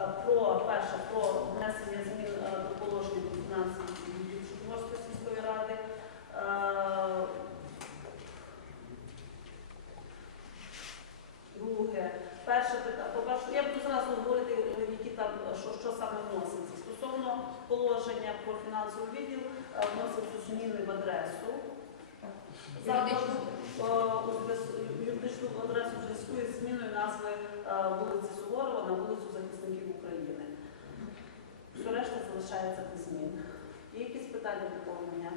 Е, Про перше про внесення змін е, до положення про відділів Чорноморської сільської ради. Е, Друге, перше питання. Я буду зразу говорити, які там що, що саме вноситься. Стосовно положення про фінансовий відділ вносяться зміни в адресу. Закладу юридичну адресу зв'язку із зміною назви вулиці Суворова на вулицю захисників України. Все решта залишається без змін. Є якісь питання доповнення?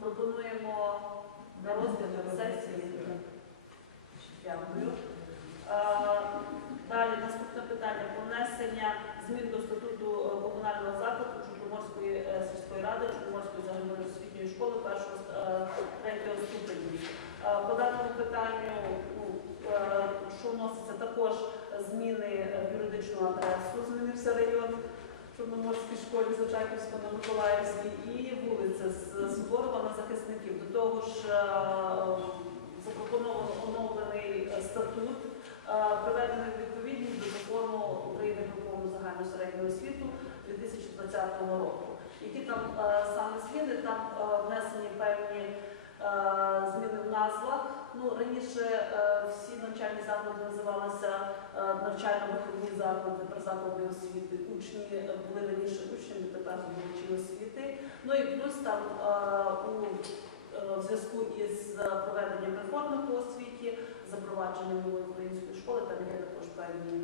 Пропонуємо на розгляд на сесії. Дякую. Далі наступне питання про внесення змін до статуту е, комунального закладу Чорноморської е, сільської ради, Чорноморської загальноосвітньої школи першого е, третього ступеню. Е, По даному питанню, що вноситься також зміни адресу, район Чорноморській школі Зачаківська на Миколаївській і вулиця з Суворова на захисників. До того ж е, запропоновано оновлений статут, е, приведений відповідність до закону України про повну загальну середню освіту 2020 року. Які там е, саме зміни? Там внесені певні зміни в назвах. Ну, раніше е, всі навчальні заклади називалися е, навчально-виховні заклади, тепер заклади освіти. Учні е, були раніше учнями, тепер здобувачі освіти. Ну і плюс там у в зв'язку із проведенням реформи по освіті, запровадженням нової української школи, там є також певні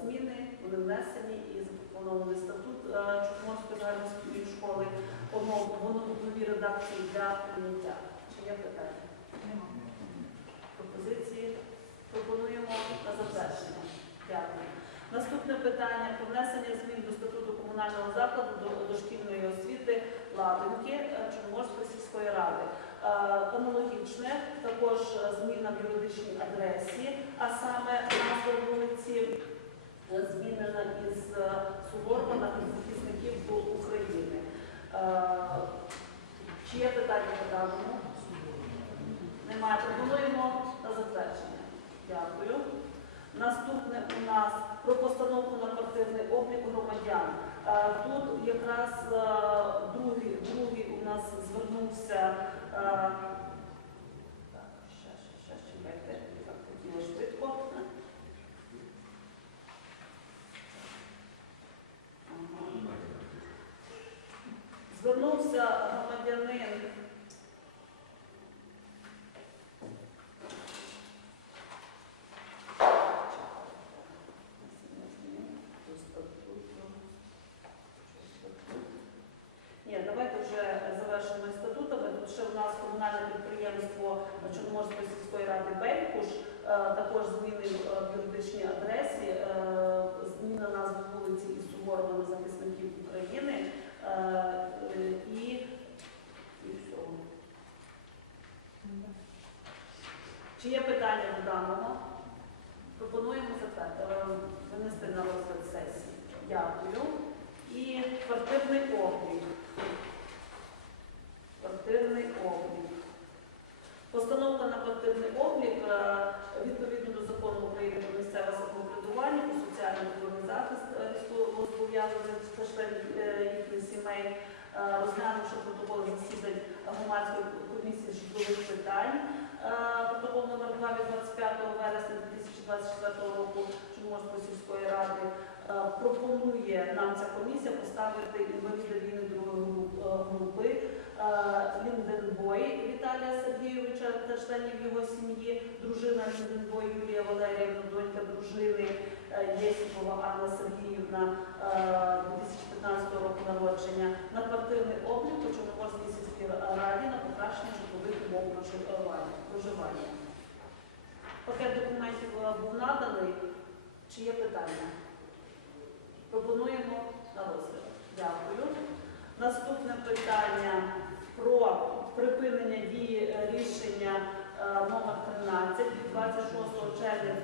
зміни, вони внесені і запропонований статут Чорноморської загальноосвітньої школи, воно в новій редакції для прийняття. Чи є питання? Пропонуємо на затвердження. Дякую. Наступне питання про внесення змін до статуту комунального закладу до дошкільної освіти Ладинки е, Чорноморської сільської ради. Е, Аналогічне також е, зміна в юридичній адресі, а саме назва вулиці е, змінена із е, Суворова на захисників України. Е, Чи є питання по даному? Немає. Пропонуємо на затвердження. Дякую. Наступне у нас про постановку на квартирний облік громадян. Е, Тут якраз е, другий, другий у нас звернувся. е, Так, ще, ще, ще, чекайте, я так хотіла швидко. Ага. Звернувся громадянин. Ні, давайте вже завершимо із статутами. Тут ще у нас комунальне підприємство Чорноморської сільської ради Белькуш, е, також зміни в е, в юридичній адресі, е, зміна назви вулиці із Суворова на захисників України е, е, і, і все. Чи є питання до даного? Пропонуємо затвердити, е, винести на розгляд сесії. Дякую. І квартирний облік. Квартирний облік. Постановка на квартирний облік е, відповідно до закону України про місцеве самоврядування, про соціальний культурний захист е, членів е, їхніх сімей, е, розглянувши протоколи засідань громадської комісії житлових питань. Е, Протокол номер 2 від 25 вересня 2024 року Чорноморської сільської ради пропонує нам ця комісія поставити інваліда війни другої групи Лінденбой Віталія Сергійовича та членів його сім'ї, дружина Лінденбой Юлія Валеріївна, донька дружини Єсипова Анна Сергіївна е, 2015 року народження на квартирний облік у Чорноморській сільській раді на покращення житлових умов проживання. Пакет документів був наданий. Чи є питання? Пропонуємо на розгляд. Дякую. Наступне питання про припинення дії е, рішення е, номер 13 від 26 червня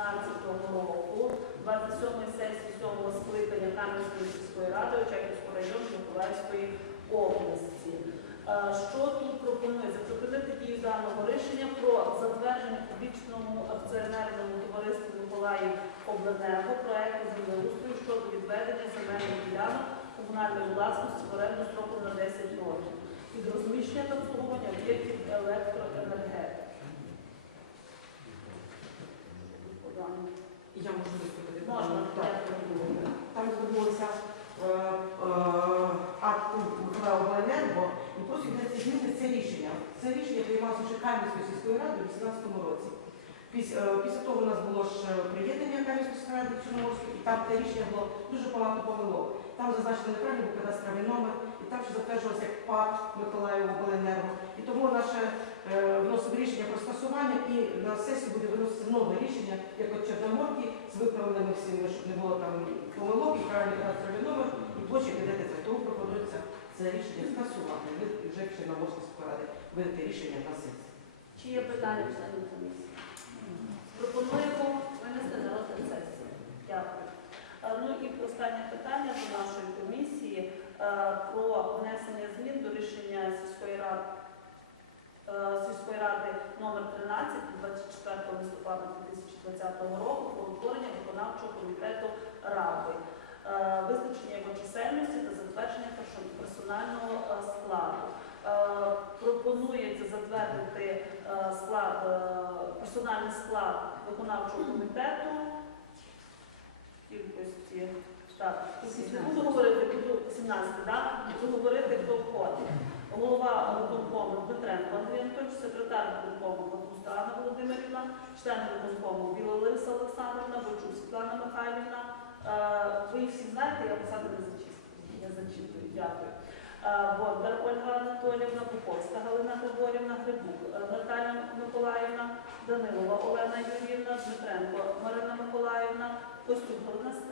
2018 року, 27 сесії 7 скликання Кам'янської сільської ради Очаківського району Миколаївської області. Е, Що тут пропонується? Припинити дію даного рішення про затвердження публічному акціонерному товариству Миколаїв Обленерго проекту землеустрою щодо відведення земельних ділянок комунальної власності в оренду строком на 10 років під розміщення та обслуговування об'єктів електроенергетики. Я можу виступити. Можна, Так. Там звернулися е, е, акт Михайла Обленерго і просить змінити зміни це рішення. Це рішення приймалося ще Кам'янською сільської ради у 2018 році. Після, е, того у нас було ж е, приєднання Кам'янської сільської ради в і там те рішення було дуже багато помилок. Там зазначено неправильно був кадастровий номер, і там ще затверджувалося як ПАД Миколаїв Обленерго. І тому наше е, вносимо рішення про скасування і на сесію буде виносити нове рішення, як от Чорноморки, з виправленими всіми, щоб не було там помилок і правильний кадастровий номер, і площа кредити. Тому пропонується це рішення скасувати. Ви вже ще на Морській ради видати рішення на сесію. Чи є питання членів комісії? Пропонуємо винести на розгляд сесії. Дякую. Е, Ну і останнє питання до нашої комісії е, про внесення змін до рішення сільської ради е, сільської ради номер 13 24 листопада 2020 року про утворення виконавчого комітету ради, визначення його чисельності та затвердження персонального складу. Пропонується затвердити склад, персональний склад виконавчого комітету кількості. Так, не буду говорити, буду 17, так? Буду говорити, хто входить. Голова виконкому Дмитренко Андрій Анатольович, секретар виконкому Батуста Анна Володимирівна, член виконкому Біла Лариса Олександрівна, Бочук Світлана Михайлівна. Е, Ви всі знаєте, я посаду не зачистую. Я зачитую, дякую. Е, Бондар Ольга Анатоліївна, Буковська Галина Григорівна, Грибук е, Наталя Миколаївна, Данилова Олена Юріївна, Дмитренко Марина Миколаївна, Костюк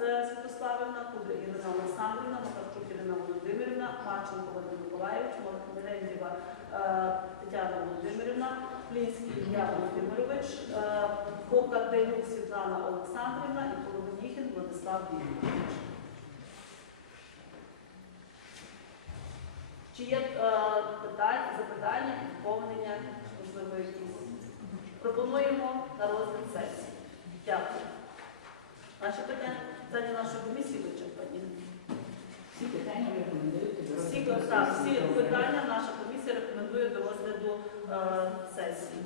е, Святославівна, Кудря Ірина Олександрівна, Макарчук Ірина Володимирівна, Марченко Вадим Миколаївич, Мерендєва е, Тетяна Володимирівна, Плінський Ілля Володимирович, е, Покатилюк Світлана Олександрівна і Половиніхін Владислав Вікторович. Чи є питання, запитання, доповнення, можливо, якісь? Пропонуємо на розгляд сесії. Дякую. Наші питання, питання нашої комісії вичерпані. Всі питання рекомендують до Всі, так, всі питання наша комісія рекомендує до розгляду е, сесії.